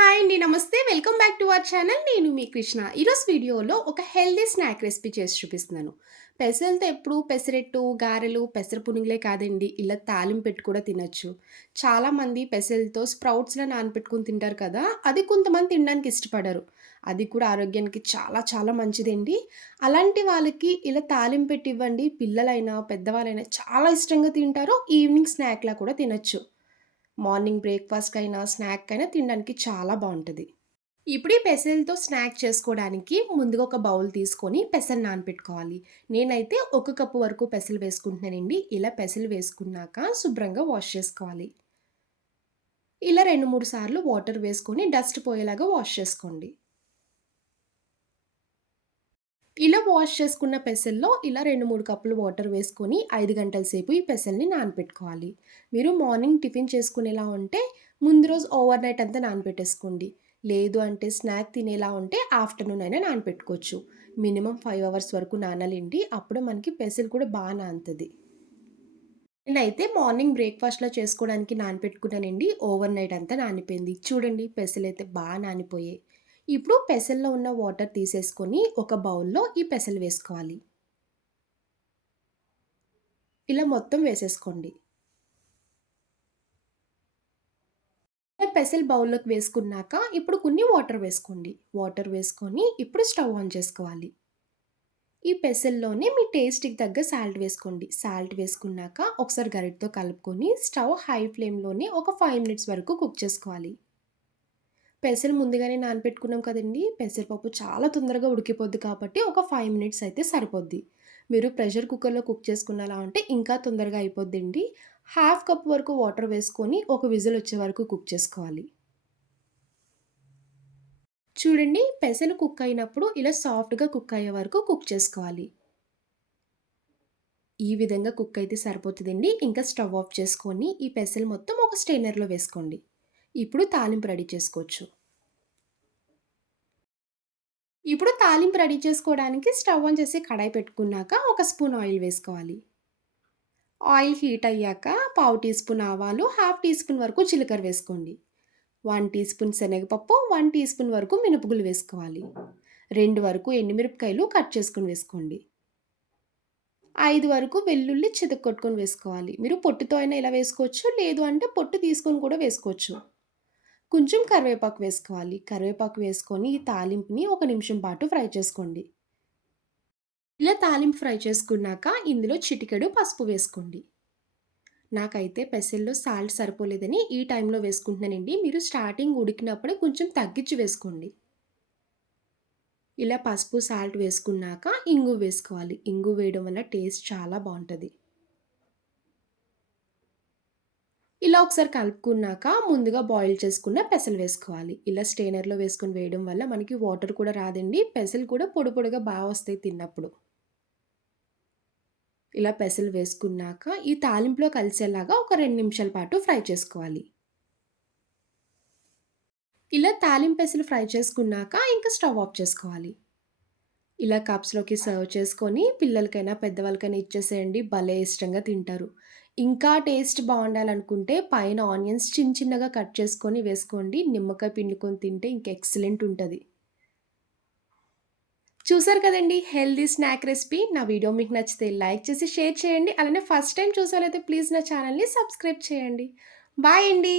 Hi అండి నమస్తే. Welcome back to our channel. నేను మీ కృష్ణ. ఈరోజు వీడియోలో ఒక హెల్దీ స్నాక్ రెసిపీ చేసి చూపిస్తున్నాను. పెసరలతో ఎప్పుడు పెసరెట్టు గారెలు పెసర పునుగులే కాదండి ఇలా తాలింపు పెట్టు కూడా తినచ్చు. చాలామంది పెసరలతో స్ప్రౌట్స్లో నానపెట్టుకుని తింటారు కదా అది కొంతమంది తినడానికి ఇష్టపడరు. అది కూడా ఆరోగ్యానికి చాలా చాలా మంచిదండి. అలాంటి వాళ్ళకి ఇలా తాలింపు పెట్టి ఇవ్వండి. పిల్లలైనా పెద్దవాళ్ళైనా చాలా ఇష్టంగా తింటారు. ఈవినింగ్ స్నాక్లా కూడా తినచ్చు. మార్నింగ్ బ్రేక్ఫాస్ట్ అయినా స్నాక్ అయినా తినడానికి చాలా బాగుంటుంది ఇప్పుడు ఈ పెసలతో స్నాక్ చేసుకోవడానికి ముందుగా ఒక బౌల్ తీసుకొని పెసలు నానపెట్టుకోవాలి. నేనైతే ఒక కప్పు వరకు పెసలు వేసుకుంటున్నానండి. ఇలా పెసలు వేసుకున్నాక శుభ్రంగా వాష్ చేసుకోవాలి. ఇలా రెండు మూడు సార్లు వాటర్ వేసుకొని డస్ట్ పోయేలాగా వాష్ చేసుకోండి. ఇలా వాష్ చేసుకున్న పెసల్లో ఇలా రెండు మూడు కప్పులు వాటర్ వేసుకొని ఐదు గంటల సేపు ఈ పెసల్ని నానపెట్టుకోవాలి. మీరు మార్నింగ్ టిఫిన్ చేసుకునేలా ఉంటే ముందు రోజు ఓవర్ నైట్ అంతా నానపెట్టేసుకోండి. లేదు అంటే స్నాక్ తినేలా ఉంటే ఆఫ్టర్నూన్ అయినా నానపెట్టుకోవచ్చు. మినిమం ఫైవ్ అవర్స్ వరకు నానాలండి. అప్పుడు మనకి పెసలు కూడా బాగా నానుతుంది. నేనైతే మార్నింగ్ బ్రేక్ఫాస్ట్లో చేసుకోవడానికి నానపెట్టుకున్నానండి. ఓవర్ నైట్ అంతా నానిపోయింది. చూడండి పెసలు అయితే బాగా నానిపోయాయి. ఇప్పుడు పెసల్లో ఉన్న వాటర్ తీసేసుకొని ఒక బౌల్లో ఈ పెసలు వేసుకోవాలి. ఇలా మొత్తం వేసేసుకోండి. పెసల్ బౌల్లోకి వేసుకున్నాక ఇప్పుడు కొన్ని వాటర్ వేసుకోండి. వాటర్ వేసుకొని ఇప్పుడు స్టవ్ ఆన్ చేసుకోవాలి. ఈ పెసల్లోనే మీ టేస్ట్కి తగ్గ సాల్ట్ వేసుకోండి. సాల్ట్ వేసుకున్నాక ఒకసారి గరిటతో కలుపుకొని స్టవ్ హై ఫ్లేమ్లోనే ఒక ఫైవ్ మినిట్స్ వరకు కుక్ చేసుకోవాలి. పెసలు ముందుగానే నానపెట్టుకున్నాం కదండి. పెసరపప్పు చాలా తొందరగా ఉడికిపోద్ది కాబట్టి ఒక ఫైవ్ మినిట్స్ అయితే సరిపోద్ది. మీరు ప్రెషర్ కుక్కర్లో కుక్ చేసుకున్నలా ఉంటే ఇంకా తొందరగా అయిపోద్దండి. హాఫ్ కప్ వరకు వాటర్ వేసుకొని ఒక విజిల్ వచ్చే వరకు కుక్ చేసుకోవాలి. చూడండి పెసలు కుక్ అయినప్పుడు ఇలా సాఫ్ట్గా కుక్ అయ్యే వరకు కుక్ చేసుకోవాలి. ఈ విధంగా కుక్ అయితే సరిపోతుందండి. ఇంకా స్టవ్ ఆఫ్ చేసుకొని ఈ పెసలు మొత్తం ఒక స్టెయినర్లో వేసుకోండి. ఇప్పుడు తాలింపు రెడీ చేసుకోవచ్చు. ఇప్పుడు తాలింపు రెడీ చేసుకోవడానికి స్టవ్ ఆన్ చేసి కడాయి పెట్టుకున్నాక ఒక స్పూన్ ఆయిల్ వేసుకోవాలి. ఆయిల్ హీట్ అయ్యాక పావు టీ స్పూన్ ఆవాలు హాఫ్ టీ స్పూన్ వరకు జీలకర్ర వేసుకోండి. వన్ టీ స్పూన్ శనగపప్పు వన్ టీ స్పూన్ వరకు మినపగులు వేసుకోవాలి. రెండు వరకు ఎండుమిరపకాయలు కట్ చేసుకొని వేసుకోండి. ఐదు వరకు వెల్లుల్లి చితక్కొట్టుకొని వేసుకోవాలి. మీరు పొట్టుతో అయినా ఇలా వేసుకోవచ్చు లేదు అంటే పొట్టు తీసుకొని కూడా వేసుకోవచ్చు. కొంచెం కరివేపాకు వేసుకోవాలి. కరివేపాకు వేసుకొని ఈ తాలింపుని ఒక నిమిషం పాటు ఫ్రై చేసుకోండి. ఇలా తాలింపు ఫ్రై చేసుకున్నాక ఇందులో చిటికెడు పసుపు వేసుకోండి. నాకైతే పెసల్లో సాల్ట్ సరిపోలేదని ఈ టైంలో వేసుకుంటున్నానండి. మీరు స్టార్టింగ్ ఉడికినప్పుడే కొంచెం తగ్గించి వేసుకోండి. ఇలా పసుపు సాల్ట్ వేసుకున్నాక ఇంగు వేసుకోవాలి. ఇంగు వేయడం వల్ల టేస్ట్ చాలా బాగుంటుంది. ఇలా ఒకసారి కలుపుకున్నాక ముందుగా బాయిల్ చేసుకున్న పెసలు వేసుకోవాలి. ఇలా స్టెయినర్లో వేసుకొని వేయడం వల్ల మనకి వాటర్ కూడా రాదండి. పెసలు కూడా పొడి పొడిగా బాగా వస్తాయి తిన్నప్పుడు. ఇలా పెసలు వేసుకున్నాక ఈ తాలింపులో కలిసేలాగా ఒక రెండు నిమిషాల పాటు ఫ్రై చేసుకోవాలి. ఇలా తాలింపు పెసలు ఫ్రై చేసుకున్నాక ఇంకా స్టవ్ ఆఫ్ చేసుకోవాలి. ఇలా కప్స్లోకి సర్వ్ చేసుకొని పిల్లలకైనా పెద్దవాళ్ళకైనా ఇచ్చేసేయండి. భలే ఇష్టంగా తింటారు. ఇంకా టేస్ట్ బాగుండాలనుకుంటే పైన ఆనియన్స్ చిన్న చిన్నగా కట్ చేసుకొని వేసుకోండి. నిమ్మకాయ పిండుకొని తింటే ఇంక ఎక్సలెంట్ ఉంటుంది. చూసారు కదండి? హెల్దీ స్నాక్ రెసిపీ నా వీడియో మీకు నచ్చితే లైక్ చేసి షేర్ చేయండి. అలానే ఫస్ట్ టైం చూసారైతే ప్లీజ్ నా ఛానల్ని సబ్స్క్రైబ్ చేయండి. బాయ్ అండి.